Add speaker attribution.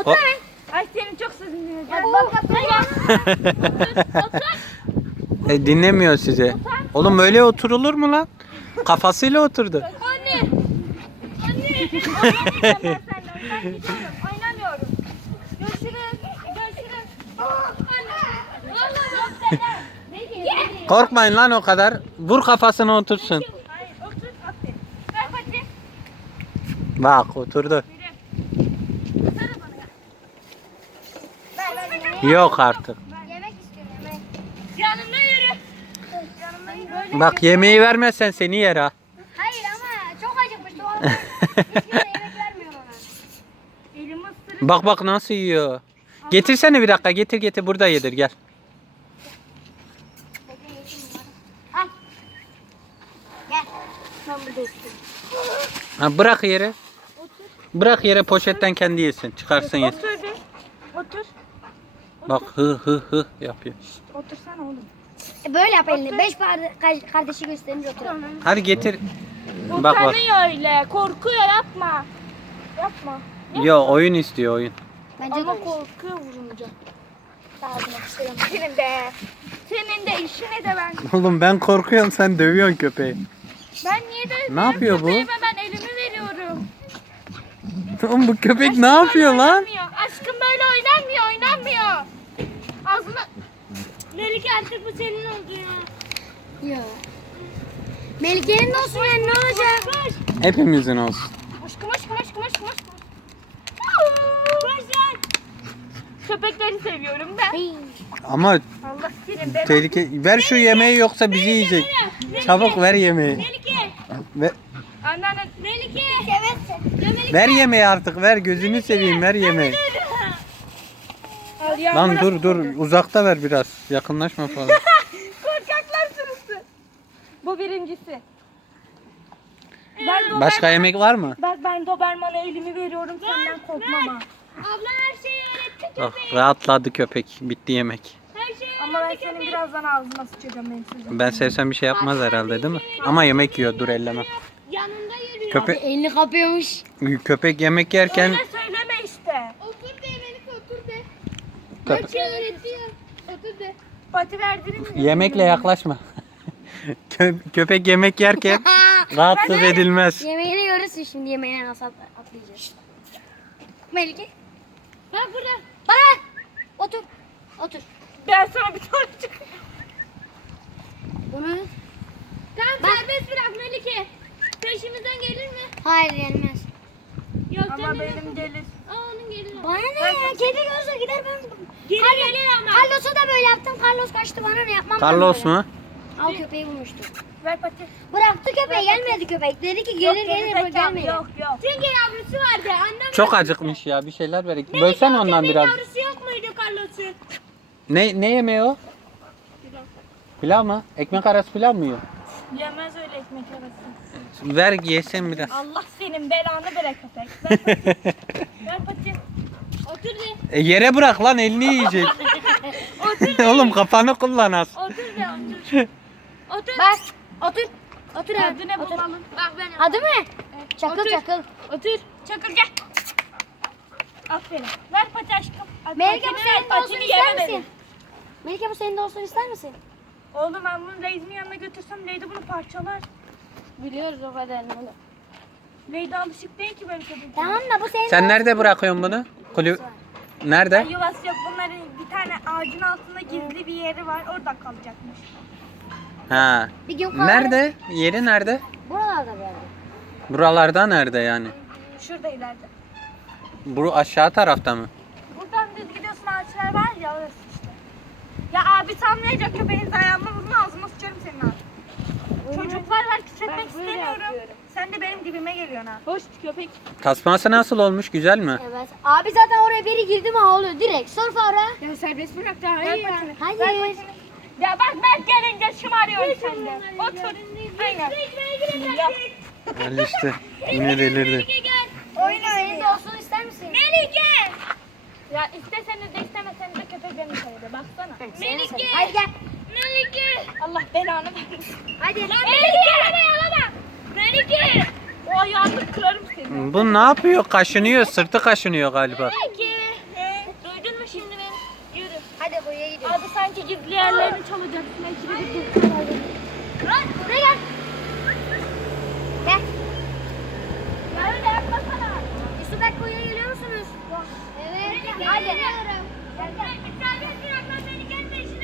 Speaker 1: Otur.
Speaker 2: Ay senin çok sözünü dinleyeceğim.
Speaker 1: Dinlemiyor sizi. Oğlum öyle oturulur mu lan? Kafasıyla oturdu.
Speaker 2: Anne. Anne. Ben seninle oynamıyorum. Görüşürüz. Görüşürüz. Anne. Vallahi.
Speaker 1: Korkmayın lan o kadar. Vur kafasına otursun.
Speaker 2: Hayır otur. Aferin. Ver bakayım.
Speaker 1: Bak oturdu.
Speaker 2: Sana bana.
Speaker 1: Yok artık.
Speaker 3: Yemek istiyorum yemek.
Speaker 2: Yanımda yürü. Yanımda yürü.
Speaker 1: Bak yemeği vermezsen seni yer ha.
Speaker 3: Hayır ama çok acıkmıştı oğlum. Hiç kimse yemek vermiyor ona.
Speaker 2: Elimi ısırıp.
Speaker 1: Bak nasıl yiyor. Getirsene bir dakika getir burada yedir gel.
Speaker 3: Al. Gel. Ben burada istiyorum.
Speaker 1: Ha, bırak yere. Bırak yere poşetten kendi yesin. Çıkarsın yesin.
Speaker 2: Otur bir. Otur.
Speaker 1: Bak hı yapıyor.
Speaker 2: Otursana oğlum.
Speaker 3: Böyle yap elini. 5 kardeşi gösterince otur.
Speaker 1: Hadi getir. Bak.
Speaker 2: Utanıyor öyle. Korkuyor yapma. Yapma.
Speaker 1: Yo oyun istiyor oyun.
Speaker 3: Bence de
Speaker 2: Ama
Speaker 3: öyle.
Speaker 2: korkuyor vurunca. Senin de. Senin de işine de ben.
Speaker 1: Oğlum ben korkuyorum sen dövüyorsun köpeği.
Speaker 2: Ben niye de
Speaker 1: Ne yapıyor bu?
Speaker 2: köpeğime ben elimi veriyorum.
Speaker 1: Oğlum bu köpek
Speaker 2: Aşkım
Speaker 1: ne
Speaker 2: böyle
Speaker 1: yapıyor lan?
Speaker 2: oynanmıyor. Aşkım böyle oynanmıyor. Ağzına... Melike artık bu senin oldu ya.
Speaker 3: Yok. Melike'nin olsun yani ne olacak?
Speaker 2: Koş.
Speaker 1: Hepimizin olsun.
Speaker 2: Aşkım. Koş lan. Köpekleri seviyorum ben.
Speaker 1: Ama
Speaker 2: Allah senin ben.
Speaker 1: tehlike. Ver şu yemeği yoksa bizi yiyecek. Çabuk ver yemeği.
Speaker 2: Melike.
Speaker 1: Ver,
Speaker 2: Melike.
Speaker 1: ver yemeği artık ver gözünü seveyim ver yemeği.
Speaker 2: Al ya.
Speaker 1: Lan dur uzakta ver biraz. Yakınlaşma falan.
Speaker 2: Korkaklar sürüsü. Bu birincisi.
Speaker 1: Başka yemek var mı?
Speaker 2: Bak ben Doberman'a elimi veriyorum senden korkmam ha.
Speaker 3: Abla her şeyi öğretti.
Speaker 1: Oh, rahatladı köpek. Bitti yemek.
Speaker 3: Her şeyi
Speaker 2: Ama ben senin birazdan ağzına sıçacağım benim sözüm.
Speaker 1: Ben sevsem bir şey yapmaz herhalde değil mi? Ama yemek yiyor dur elleme.
Speaker 3: yanında yürüyor.
Speaker 1: Köpek
Speaker 3: Elini kapıyormuş.
Speaker 1: köpek yemek yerken
Speaker 2: Öyle söyleme işte.
Speaker 3: Otur de Melike otur de.
Speaker 1: köpe-
Speaker 3: Şey öğretti ya. Otur de.
Speaker 2: Pati verdirin mi?
Speaker 1: yemekle yaklaşma. Köpek yemek yerken rahatsız edilmez.
Speaker 3: Yemeğini görürsün şimdi yemeğine nasıl atlayacağız. Melike. Bak burada. Bana ver. Otur. Otur.
Speaker 2: Ben sana bir tane çık.
Speaker 3: Bunu.
Speaker 2: Tamam serbest bırak Melike. Peşimizden gelir mi?
Speaker 3: Hayır gelmez.
Speaker 2: Yok ama benim gelir.
Speaker 3: Aa onun gelir. Bana ne ya? Kedi görse gider ben.
Speaker 2: Gelir ama.
Speaker 3: Carlos'a da böyle yaptım. Carlos kaçtı bana ne yapmam.
Speaker 1: Carlos
Speaker 3: ben böyle.
Speaker 1: mu?
Speaker 3: Al köpeği bulmuştu.
Speaker 2: Ver Pati.
Speaker 3: Bıraktı köpeği gelmedi köpek. Dedi ki gelir gelir gelmedi.
Speaker 2: Yok.
Speaker 3: Çünkü yavrusu vardı. Annem
Speaker 1: Çok acıkmış ya bir şeyler ver. Bölsen ondan biraz.
Speaker 3: yavrusu yok muydu Carlos'un?
Speaker 1: Ne yemeği o? Pilav mı? Ekmek arası pilav mı yiyor?
Speaker 2: Yemez öyle ekmek arası.
Speaker 1: Ver yesin biraz.
Speaker 2: Allah senin belanı bırak köpek. Ver Pati. Ver Pati. Otur de.
Speaker 1: Yere bırak lan elini yiyecek. Oğlum kafanı kullan az.
Speaker 2: Otur de otur. Otur.
Speaker 3: Bak otur. Otur abi.
Speaker 2: Adı ne
Speaker 3: Otur.
Speaker 2: babalım? Bak ben.
Speaker 3: Adı mı? Çakıl
Speaker 2: Otur.
Speaker 3: çakıl.
Speaker 2: Otur. Çakır gel. Aferin. Ver Pati aşkım.
Speaker 3: Melike bu
Speaker 2: Patini
Speaker 3: senin de
Speaker 2: ver,
Speaker 3: olsun
Speaker 2: patini
Speaker 3: ister
Speaker 2: yere
Speaker 3: misin?
Speaker 2: verin.
Speaker 3: Melike bu senin de olsun ister misin?
Speaker 2: Oğlum ben bunu Leydi'nin yanına götürsem Leydi bunu parçalar.
Speaker 3: Biliyoruz o kadarını bunu.
Speaker 2: Leydi alışık değil ki böyle köpek.
Speaker 3: Tamam da bu senin de
Speaker 1: Sen
Speaker 3: olsun.
Speaker 1: nerede bırakıyorsun bunu? Nerede?
Speaker 2: Yuvası yok. Bunların bir tane ağacın altında gizli bir yeri var. Orada kalacakmış.
Speaker 1: Ha.
Speaker 3: Bir gün kalır.
Speaker 1: Nerede? Yeri nerede?
Speaker 3: Buralarda bir yerde.
Speaker 1: Buralarda nerede yani?
Speaker 2: Şurada ileride.
Speaker 1: Bu aşağı tarafta mı?
Speaker 2: Buradan düz gidiyorsun ağaçlar var ya orası işte. Ya abi sanmayacak köpeğiniz ayağımda vurma ağzıma sıçarım senin abi. Çocuklar var küçültmek istemiyorum. Sen de benim dibime geliyorsun ha. Hoş köpek.
Speaker 1: Tasması nasıl olmuş? Güzel mi?
Speaker 3: Evet. Abi zaten oraya biri girdi mi ağlıyor direkt. Sor Farah.
Speaker 2: Ya serbest bırak daha iyi ya.
Speaker 3: Hayır.
Speaker 2: Ya bak Mert gelince şımarıyorsun sen de. Otur. Aynen. Yap.
Speaker 1: Öyle işte. Yine delirdi.
Speaker 3: Oyun önünde olsun ister misin?
Speaker 2: Melike! Ya isteseniz de istemeseniz de köpek beni sevdi. Baksana.
Speaker 3: Melike. Hadi gel.
Speaker 2: Melike! Allah belanı versin.
Speaker 3: Hadi.
Speaker 2: Melike! Yalama! Melike! O ayağını kırarım seni.
Speaker 1: Bu ne yapıyor? Kaşınıyor. Sırtı kaşınıyor galiba.
Speaker 2: Melike!
Speaker 3: koyuya gidiyoruz.
Speaker 2: Abi sanki gizli yerlerini çalacaksın. Ekibi bir dursunlar.
Speaker 3: Buraya gel. Gel.
Speaker 2: Ya öyle yapmasana.
Speaker 3: Yusuf Bey koyuya geliyor musunuz? Evet.
Speaker 2: Hadi.
Speaker 3: Geliyorum.
Speaker 2: Gel gel. Bir tane bırak lan beni gelme işine.